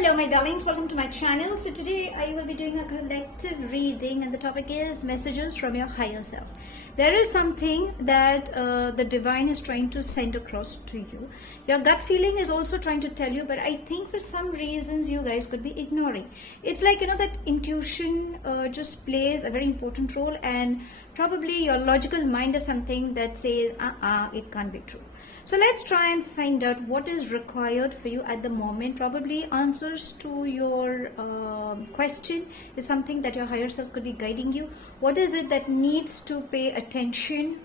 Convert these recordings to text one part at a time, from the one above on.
Hello my darlings, welcome to my channel. So today I will be doing a collective reading and the topic is messages from your higher self. There is something that the divine is trying to send across to you. Your gut feeling is also trying to tell you, but I think for some reasons you guys could be ignoring. It's like, that intuition just plays a very important role, and probably your logical mind is something that says, it can't be true. So let's try and find out what is required for you at the moment. Probably answers to your question is something that your higher self could be guiding you. What is it that needs to pay attention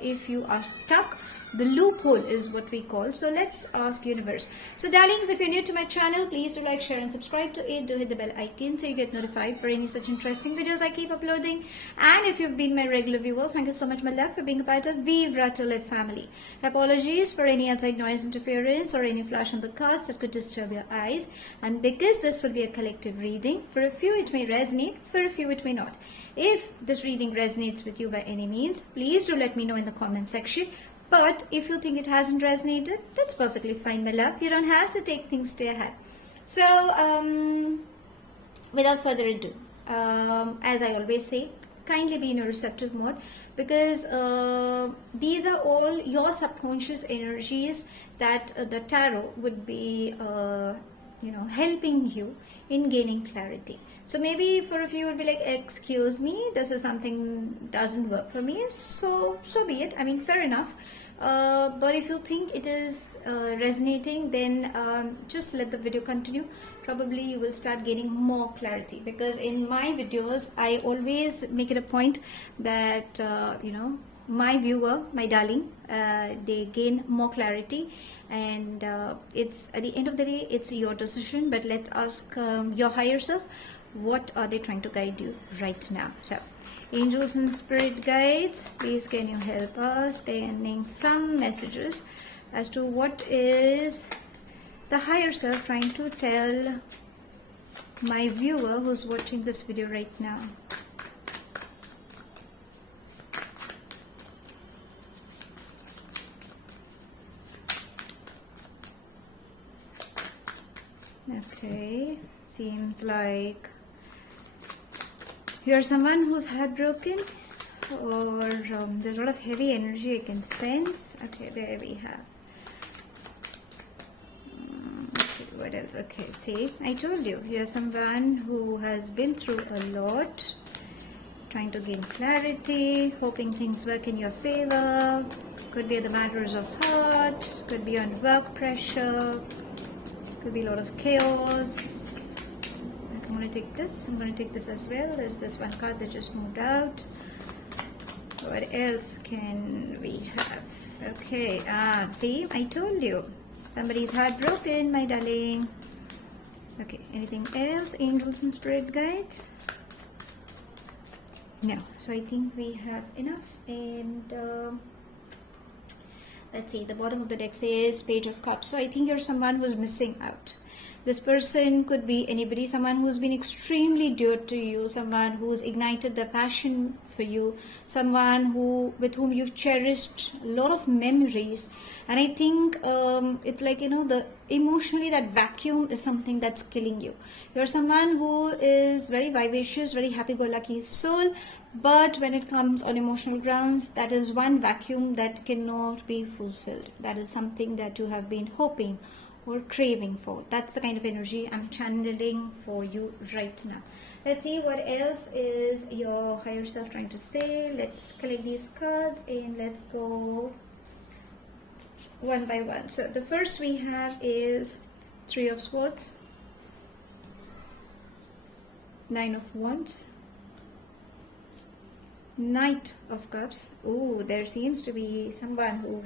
if you are stuck? The loophole is what we call. So let's ask universe. So darlings, if you're new to my channel, please do like, share and subscribe to it. Do hit the bell icon so you get notified for any such interesting videos I keep uploading. And if you've been my regular viewer, thank you so much my love for being a part of Vivre family. Apologies for any outside noise interference or any flash on the cards that could disturb your eyes. And because this will be a collective reading, for a few it may resonate, for a few it may not. If this reading resonates with you by any means, please do let me know in the comment section. But if you think it hasn't resonated, that's perfectly fine, my love. You don't have to take things to your head. So, without further ado, as I always say, kindly be in a receptive mode, because these are all your subconscious energies that the tarot would be, helping you in gaining clarity. So maybe for a few you would be like, excuse me, this is something doesn't work for me, so be it. I mean, fair enough. But if you think it is resonating, then just let the video continue. Probably you will start gaining more clarity, because in my videos I always make it a point that my viewer, my darling, they gain more clarity, and it's at the end of the day it's your decision. But let's ask your higher self, what are they trying to guide you right now? So angels and spirit guides, please can you help us gaining some messages as to what is the higher self trying to tell my viewer who's watching this video right now. Okay, seems like you're someone who's heartbroken, or there's a lot of heavy energy I can sense. Okay, there we have. Okay, what else? Okay, see, I told you, you're someone who has been through a lot, trying to gain clarity, hoping things work in your favor. Could be the matters of heart, could be on work pressure, could be a lot of chaos. I'm going to take this. I'm going to take this as well. There's this one card that just moved out. What else can we have? Okay. See, I told you. Somebody's heartbroken, my darling. Okay. Anything else? Angels and spirit guides? No. So I think we have enough. And let's see. The bottom of the deck says Page of Cups. So I think you're someone who's missing out. This person could be anybody, someone who's been extremely dear to you, someone who's ignited the passion for you, someone with whom you've cherished a lot of memories. And I think it's like, the emotionally that vacuum is something that's killing you. You're someone who is very vivacious, very happy-go-lucky soul, but when it comes on emotional grounds, that is one vacuum that cannot be fulfilled. That is something that you have been hoping or craving for. That's the kind of energy I'm channeling for you right now. Let's see what else is your higher self trying to say. Let's collect these cards and let's go one by one. So the first we have is Three of Swords, Nine of Wands, Knight of Cups. Oh, there seems to be someone who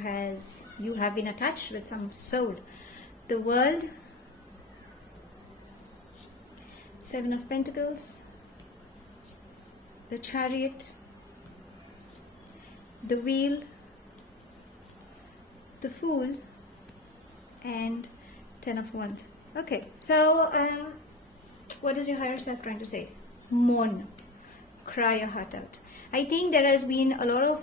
you have been attached with some soul. The World, Seven of Pentacles, the Chariot, the Wheel, the Fool, and Ten of Wands. Okay, so what is your higher self trying to say? Mourn, cry your heart out. I think there has been a lot of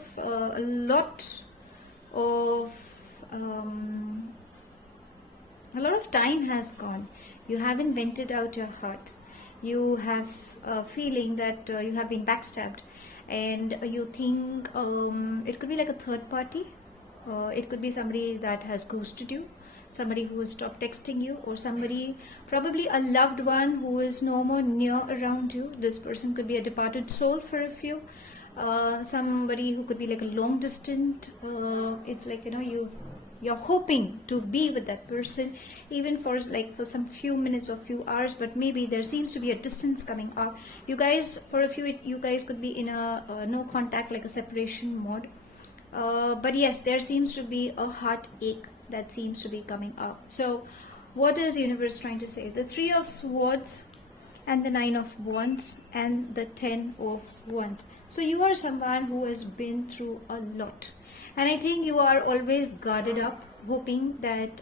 a lot of time has gone. You haven't vented out your heart. You have a feeling that you have been backstabbed, and you think it could be like a third party. It could be somebody that has ghosted you, somebody who has stopped texting you, or somebody, probably a loved one who is no more near around you. This person could be a departed soul for a few. Somebody who could be like a long distant. It's like, you're hoping to be with that person even for some few minutes or few hours, but maybe there seems to be a distance coming up. You guys, for a few, you guys could be in a no contact, like a separation mode. But yes, there seems to be a heartache that seems to be coming up. So what is universe trying to say? The 3 of Swords and the 9 of Wands and the 10 of Wands. So you are someone who has been through a lot, and I think you are always guarded up, hoping that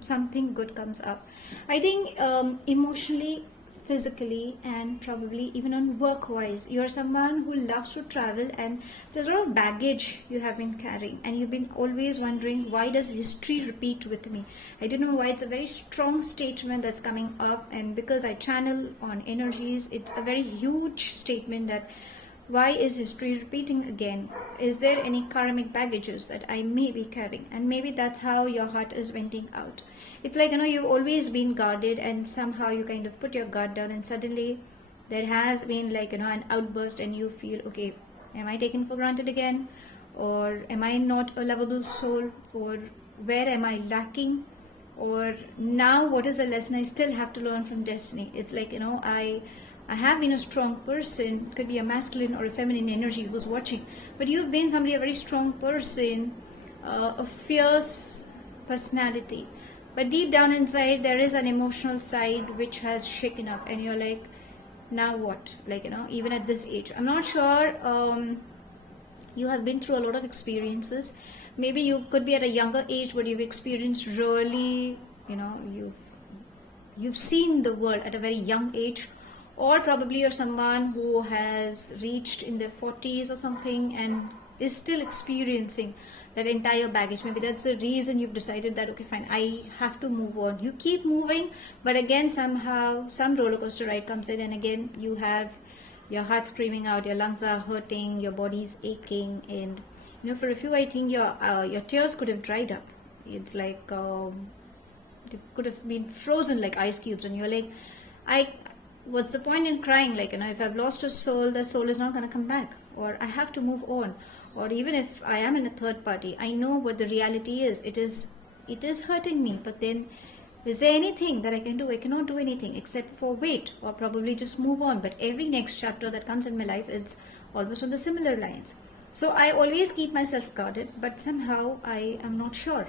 something good comes up. I think emotionally, physically, and probably even on work wise, you're someone who loves to travel, and there's a lot of baggage you have been carrying, and you've been always wondering, why does history repeat with me? I don't know why. It's a very strong statement that's coming up, and because I channel on energies, it's a very huge statement that why is history repeating again? Is there any karmic baggages that I may be carrying? And maybe that's how your heart is venting out. It's like, you've always been guarded, and somehow you kind of put your guard down, and suddenly there has been an outburst, and you feel, okay, am I taken for granted again? Or am I not a lovable soul? Or where am I lacking? Or now what is the lesson I still have to learn from destiny? It's like, I have been a strong person, could be a masculine or a feminine energy who's watching, but you've been somebody, a very strong person, a fierce personality. But deep down inside, there is an emotional side which has shaken up, and you're like, now what? Even at this age, I'm not sure. You have been through a lot of experiences. Maybe you could be at a younger age where you've experienced really, you've seen the world at a very young age. Or probably you're someone who has reached in their 40s or something and is still experiencing that entire baggage. Maybe that's the reason you've decided that, okay, fine, I have to move on. You keep moving, but again, somehow, some roller coaster ride comes in, and again, you have your heart screaming out, your lungs are hurting, your body's aching, and for a few, I think your tears could have dried up. It's like they could have been frozen like ice cubes, and you're like, what's the point in crying? If I've lost a soul, the soul is not going to come back, or I have to move on. Or even if I am in a third party, I know what the reality is. It is hurting me, but then is there anything that I can do? I cannot do anything except for wait, or probably just move on. But every next chapter that comes in my life, it's almost on the similar lines. So I always keep myself guarded, but somehow I am not sure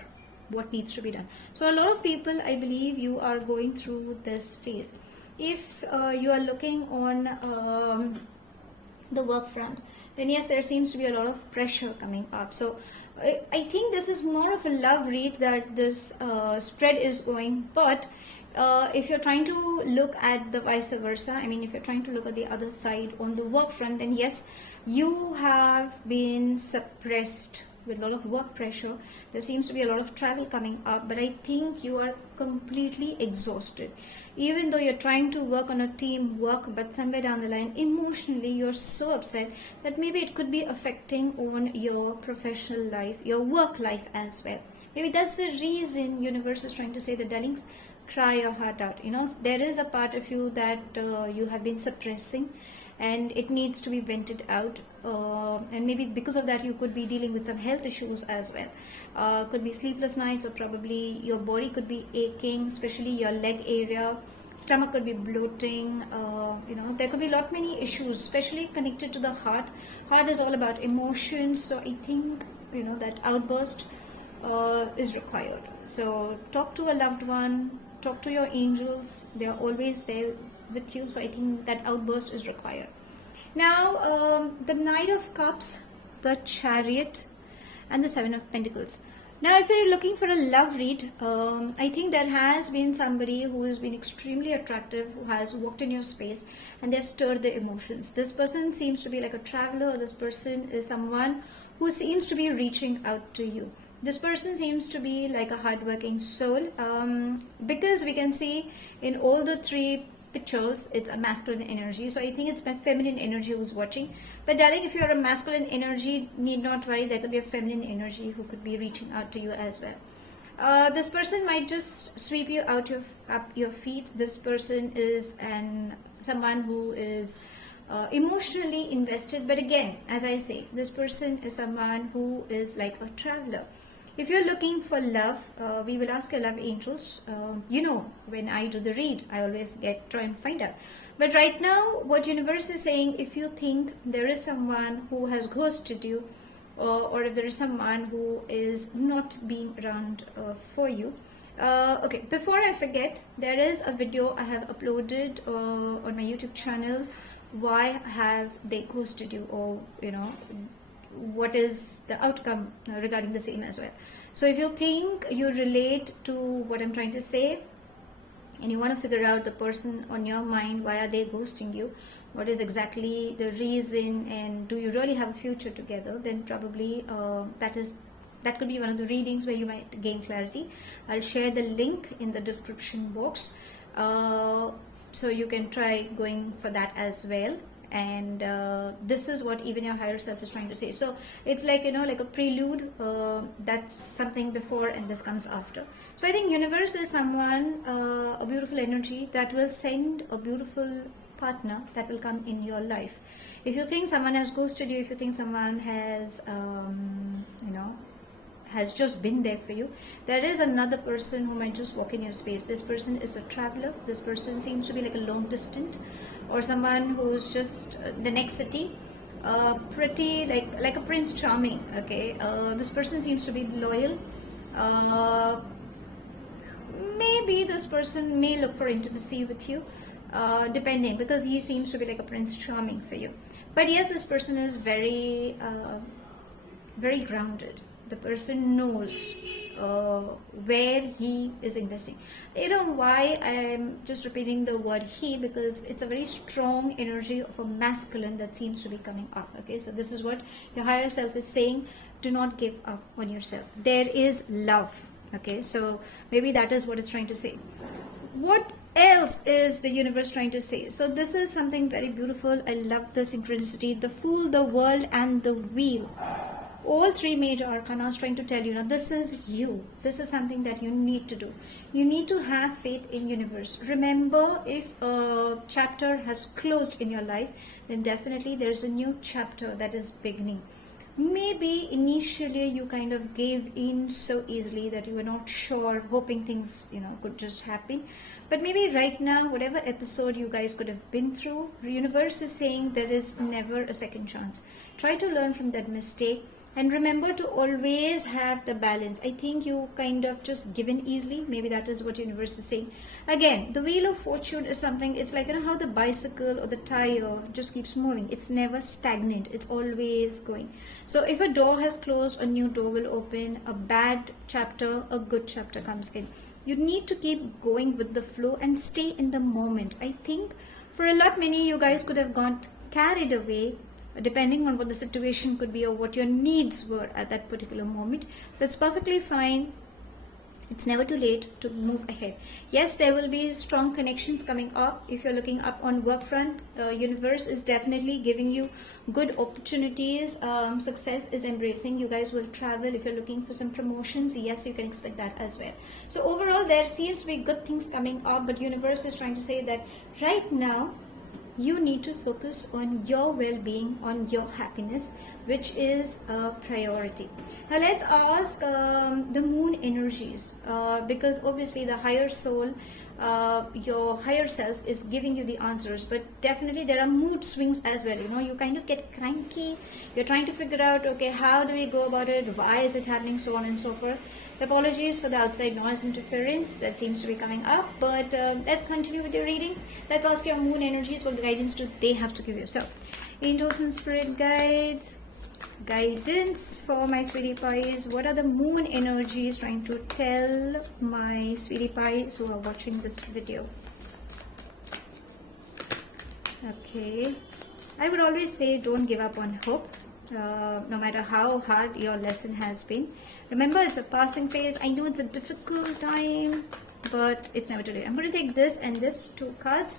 what needs to be done. So a lot of people, I believe, you are going through this phase. If you are looking on the work front, then yes, there seems to be a lot of pressure coming up. So I think this is more of a love read that this spread is going. But if you're trying to look at the vice versa, if you're trying to look at the other side on the work front, then yes, you have been suppressed with a lot of work pressure. There seems to be a lot of travel coming up, but I think you are completely exhausted. Even though you're trying to work on a team work, but somewhere down the line, emotionally, you're so upset that maybe it could be affecting on your professional life, your work life as well. Maybe that's the reason universe is trying to say, the darlings, cry your heart out. There is a part of you that you have been suppressing, and it needs to be vented out, and maybe because of that you could be dealing with some health issues as well. Could be sleepless nights, or probably your body could be aching, especially your leg area. Stomach could be bloating. There could be many issues, especially connected to the heart. Heart is all about emotions, so I think that outburst is required. So talk to a loved one, talk to your angels. They are always there with you, so I think that outburst is required. Now the Knight of Cups, the Chariot, and the Seven of Pentacles. Now if you're looking for a love read, I think there has been somebody who has been extremely attractive, who has walked in your space, and they've stirred the emotions. This person seems to be like a traveler, or this person is someone who seems to be reaching out to you. This person seems to be like a hardworking soul, because we can see in all the three pictures it's a masculine energy, so I think it's my feminine energy who's watching. But darling, if you're a masculine energy, need not worry, there could be a feminine energy who could be reaching out to you as well. This person might just sweep you out up your feet. This person is someone who is emotionally invested, but again, as I say, this person is someone who is like a traveler. If you're looking for love, we will ask your love angels. When I do the read, I always try and find out. But right now, what universe is saying, if you think there is someone who has ghosted you, or if there is someone who is not being around for you. Okay, before I forget, there is a video I have uploaded on my YouTube channel. Why have they ghosted you, or what is the outcome regarding the same as well. So if you think you relate to what I'm trying to say, and you want to figure out the person on your mind, why are they ghosting you, what is exactly the reason, and do you really have a future together, then probably that could be one of the readings where you might gain clarity. I'll share the link in the description box, so you can try going for that as well. And this is what even your higher self is trying to say. So it's like like a prelude, that's something before and this comes after. So I think universe is someone, a beautiful energy that will send a beautiful partner that will come in your life. If you think someone has ghosted you, if you think someone has has just been there for you, there is another person who might just walk in your space. This person is a traveler. This person seems to be like a long distance, or someone who's just the next city, pretty like a prince charming. Okay, this person seems to be loyal. Maybe this person may look for intimacy with you, depending, because he seems to be like a prince charming for you. But yes, this person is very very grounded. The person knows where he is investing. Why I am just repeating the word he, because it's a very strong energy of a masculine that seems to be coming up. Okay, so this is what your higher self is saying. Do not give up on yourself. There is love. Okay, so maybe that is what it's trying to say. What else is the universe trying to say? So this is something very beautiful. I love the synchronicity, the Fool, the World, and the Wheel. All three major arcana trying to tell you, this is you. This is something that you need to do. You need to have faith in universe. Remember, if a chapter has closed in your life, then definitely there's a new chapter that is beginning. Maybe initially you kind of gave in so easily that you were not sure, hoping things could just happen. But maybe right now, whatever episode you guys could have been through, the universe is saying there is never a second chance. Try to learn from that mistake. And remember to always have the balance. I think you kind of just given easily. Maybe that is what universe is saying. Again, the Wheel of Fortune is something, it's like how the bicycle or the tire just keeps moving. It's never stagnant. It's always going. So if a door has closed, a new door will open. A bad chapter, a good chapter comes in. You need to keep going with the flow and stay in the moment. I think for a lot many, you guys could have got carried away, depending on what the situation could be or what your needs were at that particular moment. That's perfectly fine. It's never too late to move ahead. Yes, there will be strong connections coming up. If you're looking up on work front, universe is definitely giving you good opportunities. Success is embracing. You guys will travel. If you're looking for some promotions, yes, you can expect that as well. So overall, there seems to be good things coming up, but universe is trying to say that right now, you need to focus on your well-being, on your happiness, which is a priority. Now let's ask the moon energies, because obviously the higher soul, your higher self is giving you the answers, but definitely there are mood swings as well. You kind of get cranky. You're trying to figure out, okay, how do we go about it? Why is it happening? So on and so forth. Apologies for the outside noise interference that seems to be coming up, but let's continue with your reading. Let's ask your moon energies, what guidance do they have to give you? So, angels and spirit guides, guidance for my sweetie pies. What are the moon energies trying to tell my sweetie pies who are watching this video? Okay, I would always say don't give up on hope. no matter how hard your lesson has been. Remember, it's a passing phase. I know it's a difficult time, but it's never too late. I'm going to take this and this 2 cards.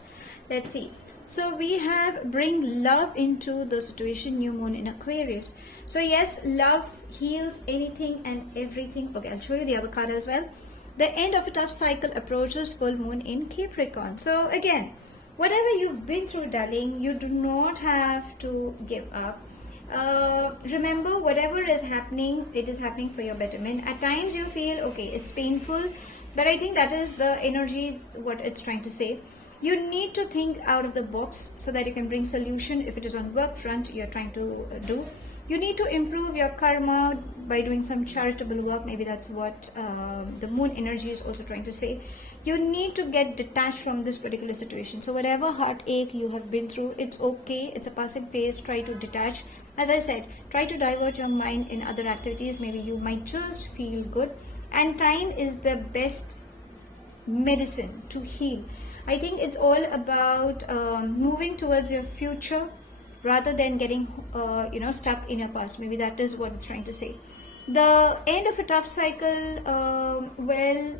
Let's see. So we have bring love into the situation, new moon in Aquarius. So yes, love heals anything and everything. Okay, I'll show you the other card as well. The end of a tough cycle approaches, full moon in Capricorn. So again, whatever you've been through, darling, you do not have to give up. Remember, whatever is happening, it is happening for your betterment. At times you feel, okay, it's painful, but I think that is the energy, what it's trying to say. You need to think out of the box so that you can bring solution. If it is on work front you're trying to do, you need to improve your karma by doing some charitable work. Maybe that's what the moon energy is also trying to say. You need to get detached from this particular situation. So whatever heartache you have been through, it's okay, it's a passing phase. Try to detach. As I said, try to divert your mind in other activities. Maybe you might just feel good, and time is the best medicine to heal. I think it's all about moving towards your future rather than getting stuck in your past. Maybe that is what it's trying to say. The end of a tough cycle, well,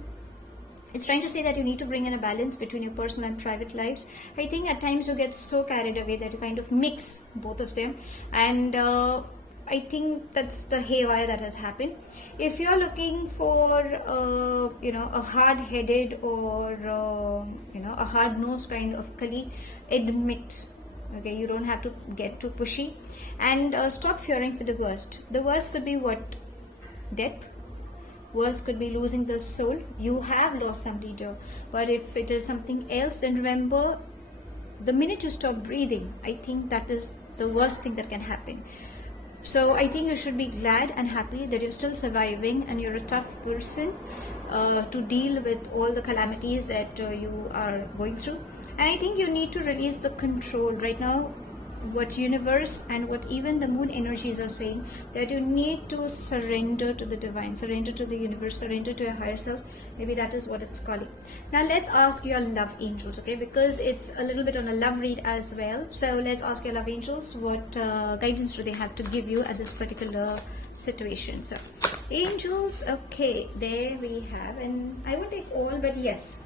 it's trying to say that you need to bring in a balance between your personal and private lives. I think at times you get so carried away that you kind of mix both of them, and I think that's the haywire that has happened. If you're looking for a hard-headed or a hard-nosed kind of colleague, admit. Okay, you don't have to get too pushy, and stop fearing for the worst. The worst could be what? Death. Worst could be losing the soul. You have lost some leader, but if it is something else, then remember, the minute you stop breathing, I think that is the worst thing that can happen. So I think you should be glad and happy that you're still surviving and you're a tough person to deal with all the calamities that you are going through. And I think you need to release the control right now. What universe and what even the moon energies are saying, that you need to surrender to the divine, surrender to the universe, surrender to your higher self. Maybe that is what it's calling. Now let's ask your love angels, okay, because it's a little bit on a love read as well. So let's ask your love angels, what guidance do they have to give you at this particular situation. So angels, okay, there we have, and I won't take all, but yes,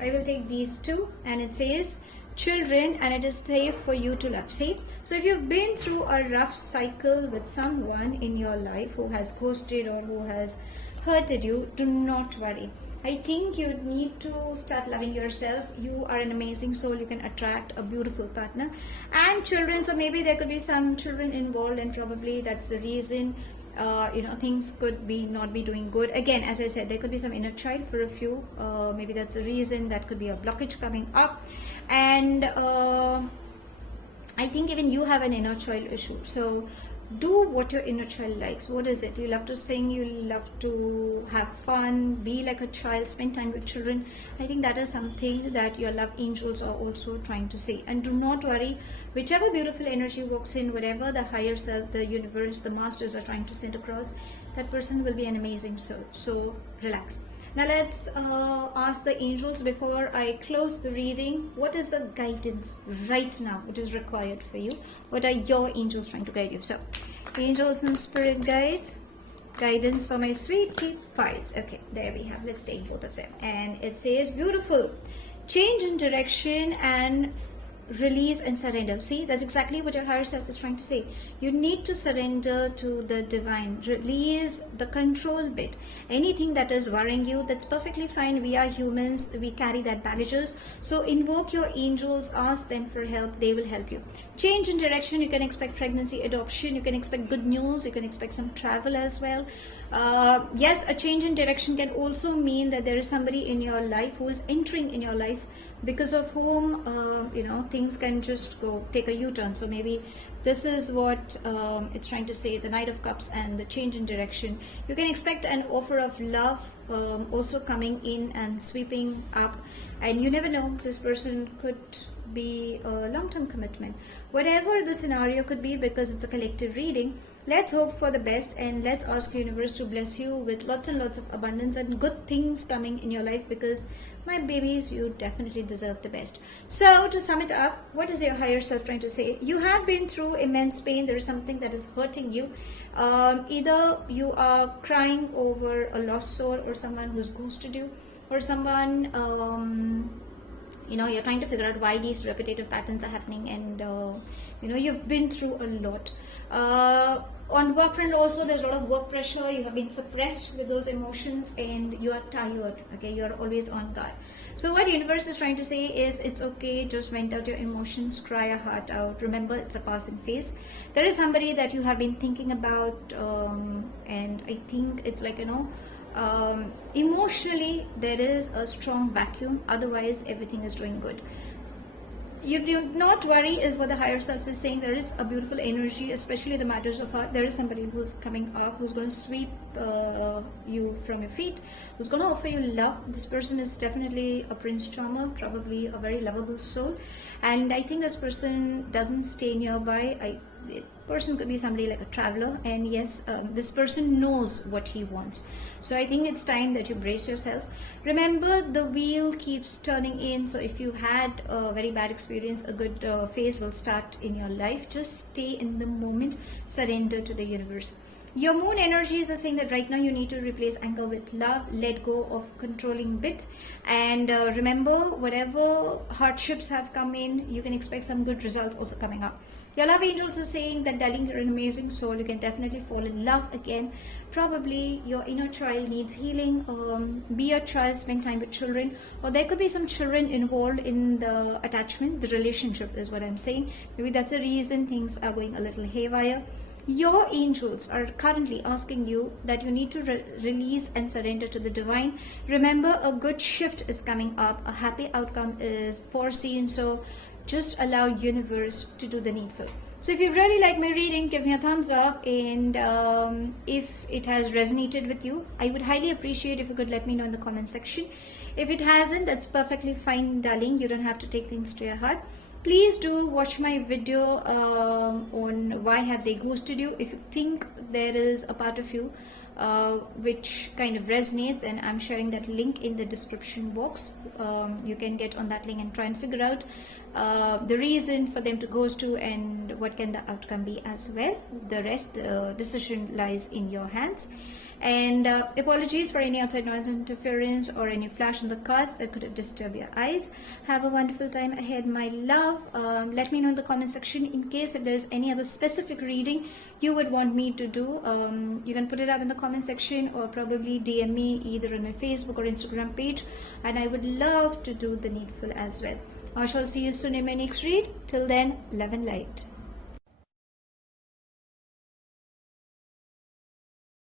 I will take these 2, and it says children, and it is safe for you to love. See, so if you've been through a rough cycle with someone in your life who has ghosted or who has hurted you, do not worry. I think you need to start loving yourself. You are an amazing soul. You can attract a beautiful partner. And children, so maybe there could be some children involved, and probably that's the reason things could be not be doing good. Again, as I said, there could be some inner child for a few. Maybe that's the reason. That could be a blockage coming up. And I think even you have an inner child issue. So do what your inner child likes. What is it? You love to sing, you love to have fun, be like a child, spend time with children. I think that is something that your love angels are also trying to say. And do not worry, whichever beautiful energy walks in, whatever the higher self, the universe, the masters are trying to send across, that person will be an amazing soul. So relax. Now let's ask the angels before I close the reading. What is the guidance right now? What is required for you? What are your angels trying to guide you? So, angels and spirit guides, guidance for my sweetie pies. Okay, there we have. Let's take both of them. And it says, beautiful. Change in direction and release and surrender. See, that's exactly what your higher self is trying to say. You need to surrender to the divine. Release the control bit. Anything that is worrying you, that's perfectly fine. We are humans. We carry that baggages. So invoke your angels. Ask them for help. They will help you. Change in direction. You can expect pregnancy, adoption. You can expect good news. You can expect some travel as well. Yes, a change in direction can also mean that there is somebody in your life who is entering in your life, because of whom things can just go take a U-turn. So maybe this is what it's trying to say, the Knight of Cups and the change in direction. You can expect an offer of love also coming in and sweeping up, and you never know, this person could be a long-term commitment. Whatever the scenario could be, because it's a collective reading, Let's hope for the best, and let's ask universe to bless you with lots and lots of abundance and good things coming in your life, because my babies, you definitely deserve the best. So to sum it up, what is your higher self trying to say? You have been through immense pain. There is something that is hurting you. Either you are crying over a lost soul, or someone who's ghosted you, or someone you're trying to figure out why these repetitive patterns are happening, and you've been through a lot. On work front also, there's a lot of work pressure. You have been suppressed with those emotions, and you are tired. Okay, you're always on guard. So what universe is trying to say is, it's okay, just vent out your emotions, cry your heart out. Remember, it's a passing phase. There is somebody that you have been thinking about, and I think it's like, emotionally there is a strong vacuum. Otherwise everything is doing good. You do not worry, is what the higher self is saying. There is a beautiful energy, especially the matters of heart. There is somebody who's coming up, who's going to sweep you from your feet, who's going to offer you love. This person is definitely a prince charmer, probably a very lovable soul, and I think this person doesn't stay nearby. Person could be somebody like a traveler, and yes, this person knows what he wants. So I think it's time that you brace yourself. Remember, the wheel keeps turning in. So if you had a very bad experience, a good phase will start in your life. Just stay in the moment, surrender to the universe. Your moon energies are saying that right now you need to replace anger with love, let go of controlling bit, and remember, whatever hardships have come in, you can expect some good results also coming up. Your love angels are saying that, darling, you're an amazing soul. You can definitely fall in love again. Probably your inner child needs healing. Be a child, spend time with children, or there could be some children involved in the attachment, the relationship is what I'm saying. Maybe that's the reason things are going a little haywire. Your angels are currently asking you that you need to release and surrender to the divine. Remember, a good shift is coming up. A happy outcome is foreseen. So just allow universe to do the needful. So if you really like my reading, give me a thumbs up, and if it has resonated with you, I would highly appreciate if you could let me know in the comment section. If it hasn't, that's perfectly fine, darling. You don't have to take things to your heart. Please do watch my video on why have they ghosted you. If you think there is a part of you which kind of resonates, then I'm sharing that link in the description box. You can get on that link and try and figure out the reason for them to ghost you and what can the outcome be as well. The rest, the decision lies in your hands. And apologies for any outside noise interference or any flash on the cards that could have disturbed your eyes. Have a wonderful time ahead, my love. Let me know in the comment section in case if there's any other specific reading you would want me to do. You can put it up in the comment section, or probably DM me either on my Facebook or Instagram page, and I would love to do the needful as well. I shall see you soon in my next read. Till then, love and light.